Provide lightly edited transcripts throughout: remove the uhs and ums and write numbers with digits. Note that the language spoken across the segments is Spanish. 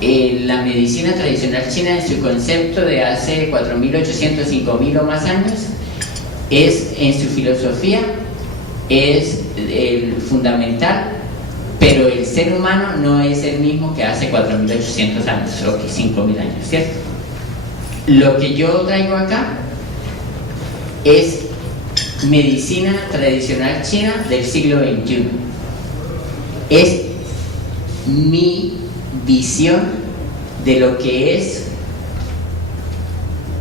la medicina tradicional china, en su concepto de hace 4.800, 5.000 o más años, es, en su filosofía, es el fundamental, pero el ser humano no es el mismo que hace 4.800 años o que 5.000 años, ¿cierto? Lo que yo traigo acá es medicina tradicional china del siglo XXI. Es mi visión de lo que es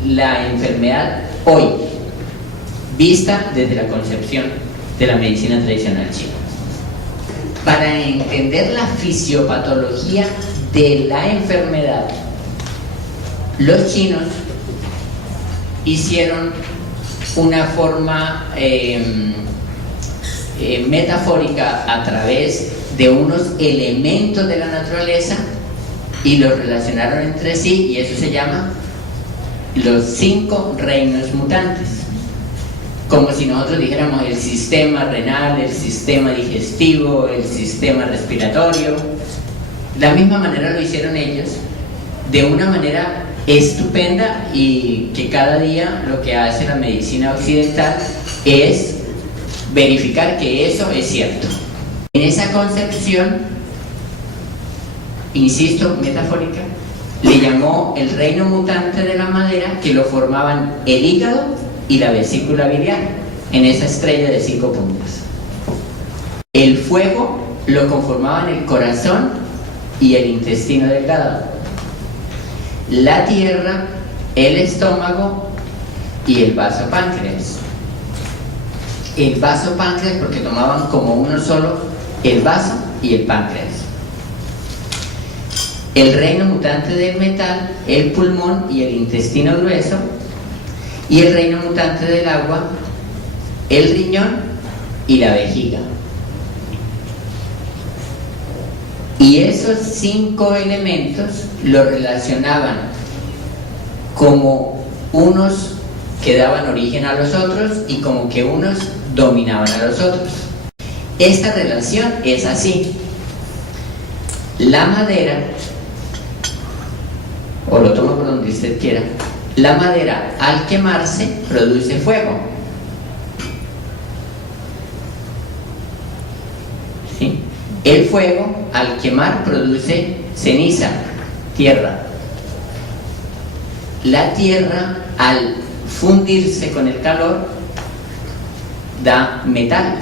la enfermedad hoy, vista desde la concepción de la medicina tradicional china. Para entender la fisiopatología de la enfermedad, los chinos hicieron una forma metafórica a través de unos elementos de la naturaleza y los relacionaron entre sí, y eso se llama los 5 reinos mutantes. Como si nosotros dijéramos el sistema renal, el sistema digestivo, el sistema respiratorio. De la misma manera lo hicieron ellos, de una manera estupenda, y que cada día lo que hace la medicina occidental es verificar que eso es cierto. En esa concepción, insisto, metafórica, le llamó el reino mutante de la madera, que lo formaban el hígado y la vesícula biliar, en esa estrella de 5 puntas. El fuego lo conformaban el corazón y el intestino delgado. La tierra, el estómago y el vaso páncreas. El vaso páncreas porque tomaban como uno solo el vaso y el páncreas. El reino mutante del metal, el pulmón y el intestino grueso. Y el reino mutante del agua, el riñón y la vejiga. Y esos 5 elementos lo relacionaban como unos que daban origen a los otros y como que unos dominaban a los otros. Esta relación es así. La madera, o lo tomo por donde usted quiera, la madera al quemarse produce fuego. ¿Sí? El fuego al quemar produce ceniza, tierra. La tierra al fundirse con el calor da metal.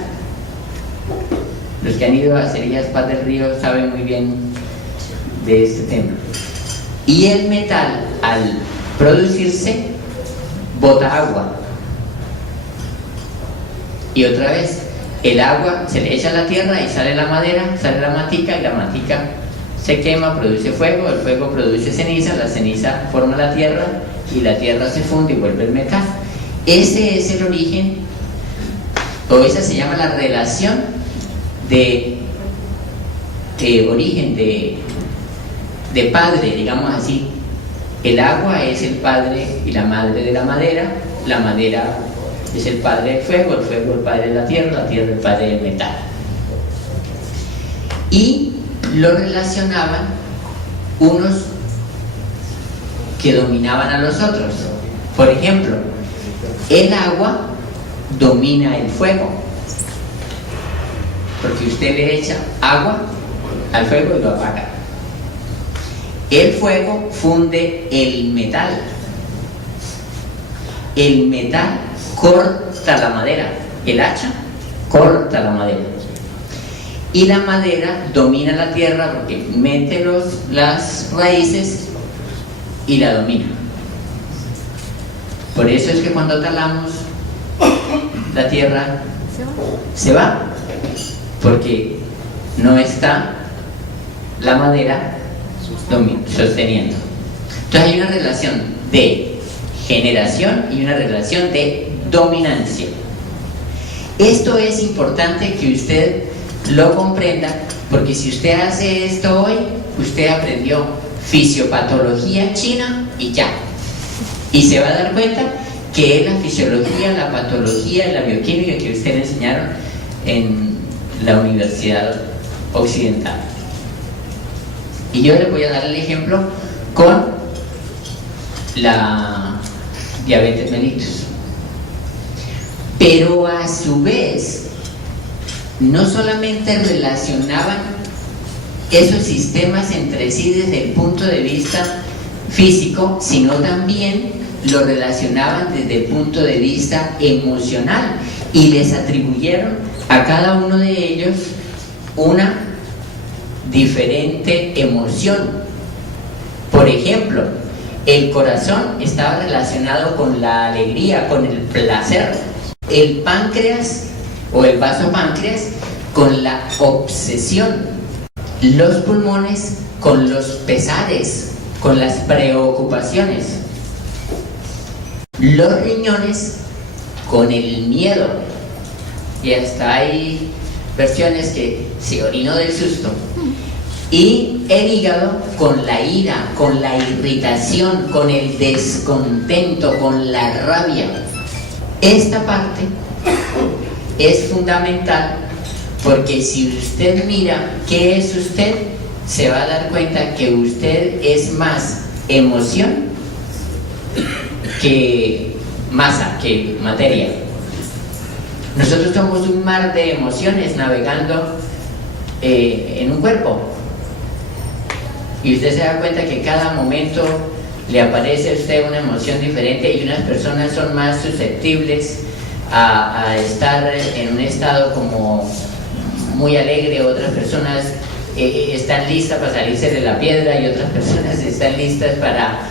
Los que han ido a Cerillas Paz del Río saben muy bien de este tema. Y el metal al producirse bota agua. Y otra vez, el agua se le echa a la tierra y sale la madera, sale la matica, y la matica se quema, produce fuego, el fuego produce ceniza, la ceniza forma la tierra y la tierra se funde y vuelve el metal. Ese es el origen, o esa se llama la relación de origen, de padre, digamos así. El agua es el padre y la madre de la madera es el padre del fuego, el fuego el padre de la tierra el padre del metal. Y lo relacionaban unos que dominaban a los otros. Por ejemplo, el agua domina el fuego, porque usted le echa agua al fuego y lo apaga. El fuego funde el metal. El metal corta la madera. El hacha corta la madera. Y la madera domina la tierra porque mete las raíces y la domina. Por eso es que cuando talamos, la tierra se va, porque no está la madera sosteniendo. Entonces hay una relación de generación y una relación de dominancia. Esto es importante que usted lo comprenda, porque si usted hace esto hoy, usted aprendió fisiopatología china y ya. Y se va a dar cuenta que es la fisiología, la patología, la bioquímica que usted le enseñaron en la Universidad Occidental. Y yo les voy a dar el ejemplo con la diabetes mellitus. Pero a su vez, no solamente relacionaban esos sistemas entre sí desde el punto de vista físico, sino también lo relacionaban desde el punto de vista emocional y les atribuyeron a cada uno de ellos una diferente emoción. Por ejemplo, el corazón estaba relacionado con la alegría, con el placer. El páncreas o el vasopáncreas con la obsesión. Los pulmones con los pesares, con las preocupaciones. Los riñones con el miedo. Y hasta hay versiones que se orinó del susto. Y el hígado con la ira, con la irritación, con el descontento, con la rabia. Esta parte es fundamental porque si usted mira qué es usted, se va a dar cuenta que usted es más emoción que masa, que materia. Nosotros somos un mar de emociones navegando en un cuerpo. Y usted se da cuenta que cada momento le aparece a usted una emoción diferente y unas personas son más susceptibles a estar en un estado como muy alegre, otras personas están listas para salirse de la piedra y otras personas están listas para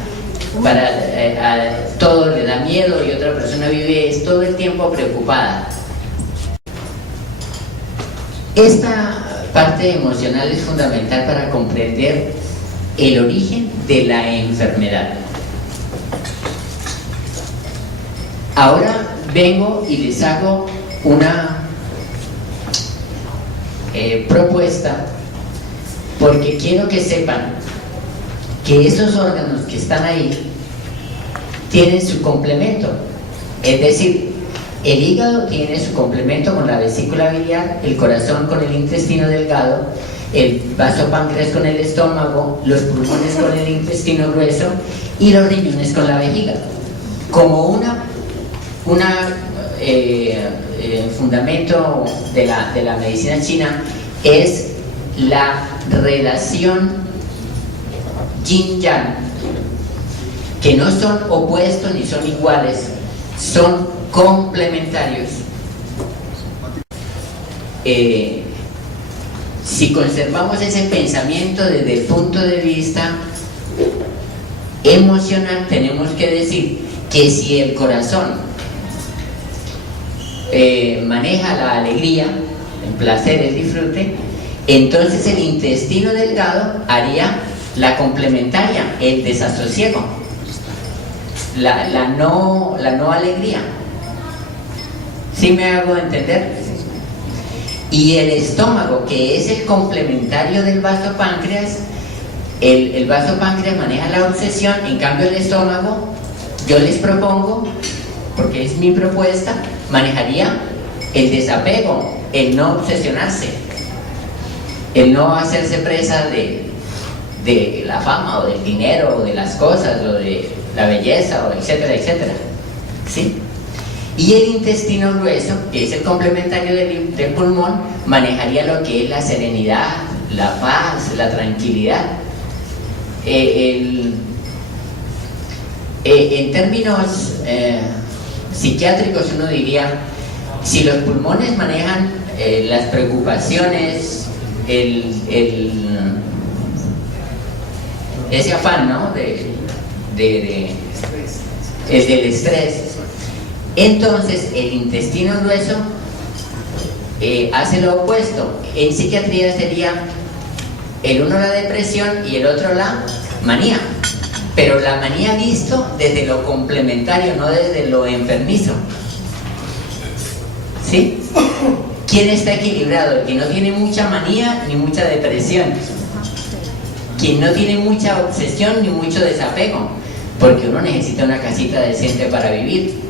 todo le da miedo y otra persona vive todo el tiempo preocupada. Esta parte emocional es fundamental para comprender el origen de la enfermedad. Ahora vengo y les hago una propuesta porque quiero que sepan que esos órganos que están ahí tienen su complemento. Es decir, el hígado tiene su complemento con la vesícula biliar, el corazón con el intestino delgado, el vasopáncreas con el estómago, los pulmones con el intestino grueso y los riñones con la vejiga. Como fundamento de la medicina china es la relación yin-yang, que no son opuestos ni son iguales, son complementarios. Si conservamos ese pensamiento desde el punto de vista emocional, tenemos que decir que si el corazón maneja la alegría, el placer, el disfrute, entonces el intestino delgado haría la complementaria, el desasosiego, la no alegría. ¿Sí me hago entender? Y el estómago, que es el complementario del vasopáncreas, el vasopáncreas maneja la obsesión, en cambio el estómago, yo les propongo, porque es mi propuesta, manejaría el desapego, el no obsesionarse, el no hacerse presa de la fama o del dinero o de las cosas o de la belleza o etcétera, etcétera. ¿Sí? Y el intestino grueso, que es el complementario del pulmón, manejaría lo que es la serenidad, la paz, la tranquilidad. En términos psiquiátricos uno diría, si los pulmones manejan las preocupaciones, ese afán, ¿no? Es del estrés. Entonces el intestino grueso hace lo opuesto. En psiquiatría sería el uno la depresión y el otro la manía, pero la manía visto desde lo complementario, no desde lo enfermizo. ¿Sí? ¿Quién está equilibrado? El que no tiene mucha manía ni mucha depresión, quien no tiene mucha obsesión ni mucho desapego, porque uno necesita una casita decente para vivir.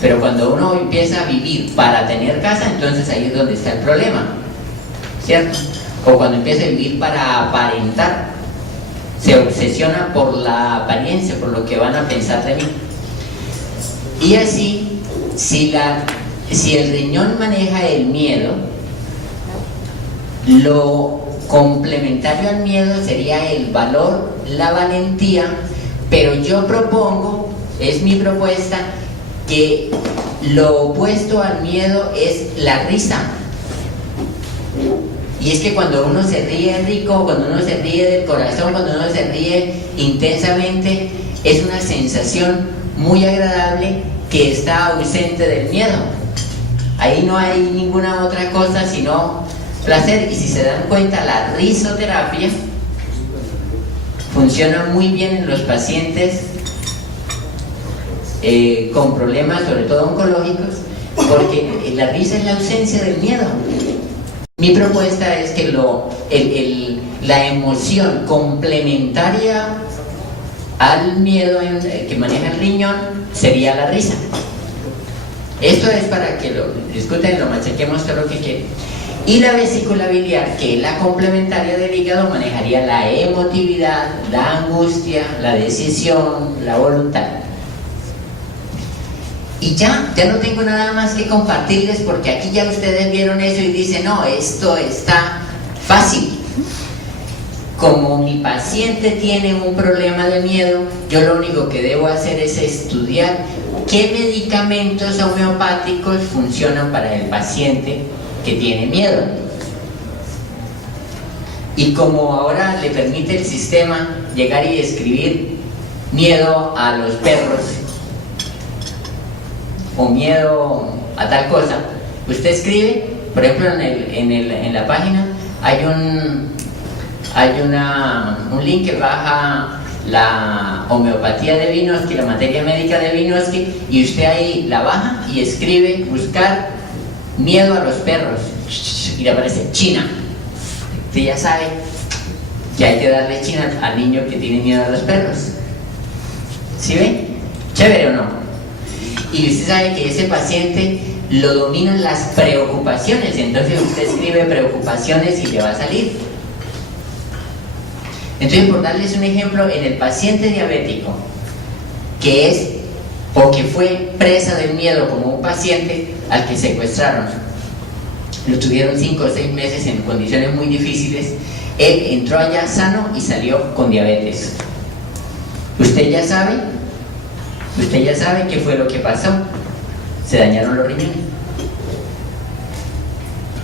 Pero cuando uno empieza a vivir para tener casa, entonces ahí es donde está el problema, ¿cierto? O cuando empieza a vivir para aparentar. se obsesiona por la apariencia, por lo que van a pensar de mí. Y así, si el riñón maneja el miedo, lo complementario al miedo sería el valor, la valentía, pero yo propongo, es mi propuesta, que lo opuesto al miedo es la risa. Y es que cuando uno se ríe rico, cuando uno se ríe del corazón, cuando uno se ríe intensamente, es una sensación muy agradable que está ausente del miedo. Ahí no hay ninguna otra cosa sino placer. Y si se dan cuenta, la risoterapia funciona muy bien en los pacientes con problemas, sobre todo oncológicos, porque la risa es la ausencia del miedo. Mi propuesta es que la emoción complementaria al miedo que maneja el riñón sería la risa. Esto es para que lo discutan y lo machaquemos todo lo que quieran. Y la vesícula biliar, que es la complementaria del hígado, manejaría la emotividad, la angustia, la decisión, la voluntad. Y ya no tengo nada más que compartirles, porque aquí ya ustedes vieron eso y dicen, no, esto está fácil. Como mi paciente tiene un problema de miedo, yo lo único que debo hacer es estudiar qué medicamentos homeopáticos funcionan para el paciente que tiene miedo. Y como ahora le permite el sistema llegar y escribir miedo a los perros o miedo a tal cosa, usted escribe, por ejemplo en la página hay un link que baja la homeopatía de Vygotsky, la materia médica de Vygotsky, y usted ahí la baja y escribe buscar miedo a los perros y le aparece China. Usted ya sabe que hay que darle China al niño que tiene miedo a los perros. ¿Sí ve? ¿Chévere o no? Y usted sabe que ese paciente lo dominan las preocupaciones, entonces usted escribe preocupaciones y le va a salir. Entonces, por darles un ejemplo, en el paciente diabético que es o que fue presa del miedo, como un paciente al que secuestraron, lo tuvieron 5 o 6 meses en condiciones muy difíciles, él entró allá sano y salió con diabetes. Usted ya sabe qué fue lo que pasó. Se dañaron los riñones.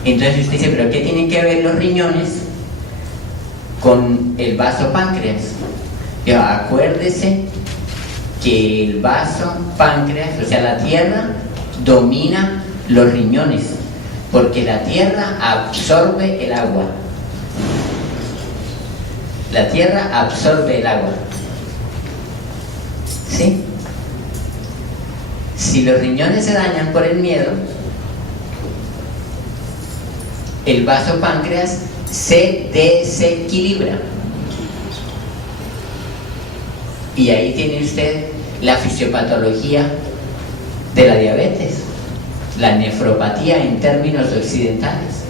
Entonces usted dice, ¿pero qué tienen que ver los riñones con el vaso páncreas? Acuérdese que el vaso páncreas, o sea, la tierra, domina los riñones, porque la tierra absorbe el agua. La tierra absorbe el agua. ¿Sí? Si los riñones se dañan por el miedo, el vaso páncreas se desequilibra. Y ahí tiene usted la fisiopatología de la diabetes, la nefropatía en términos occidentales.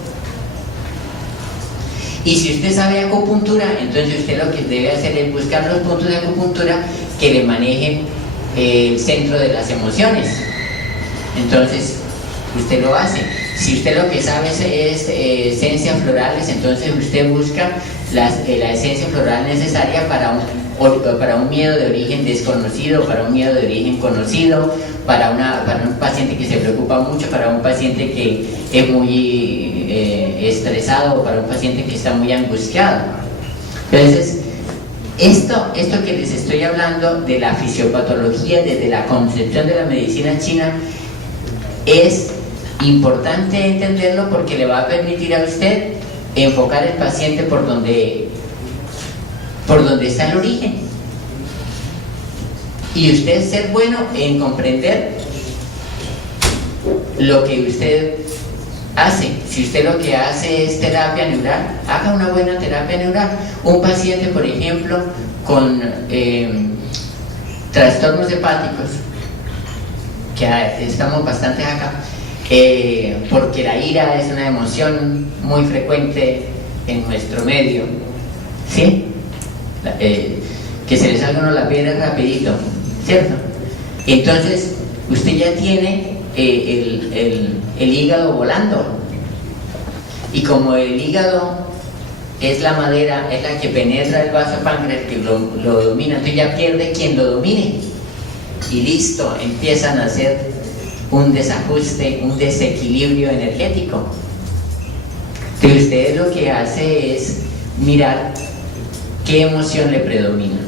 Y si usted sabe acupuntura, entonces usted lo que debe hacer es buscar los puntos de acupuntura que le manejen el centro de las emociones. Entonces usted lo hace. Si usted lo que sabe es esencias florales, entonces usted busca la esencia floral necesaria para un miedo de origen desconocido, para un miedo de origen conocido, para un paciente que se preocupa mucho, para un paciente que es muy estresado, o para un paciente que está muy angustiado. Entonces, esto que les estoy hablando de la fisiopatología desde la concepción de la medicina china es importante entenderlo, porque le va a permitir a usted enfocar el paciente por donde está el origen, y usted ser bueno en comprender lo que usted hace. Si usted lo que hace es terapia neural, haga una buena terapia neural. Un paciente, por ejemplo, con trastornos hepáticos, que estamos bastante acá, porque la ira es una emoción muy frecuente en nuestro medio, ¿sí? que se le salga a uno la piedra rapidito, ¿cierto? Entonces, usted ya tiene el hígado volando. Y como el hígado es la madera, es la que penetra el vaso páncreas, que lo domina, entonces ya pierde quien lo domine. Y listo, empiezan a hacer un desajuste, un desequilibrio energético. Entonces usted lo que hace es mirar qué emoción le predomina.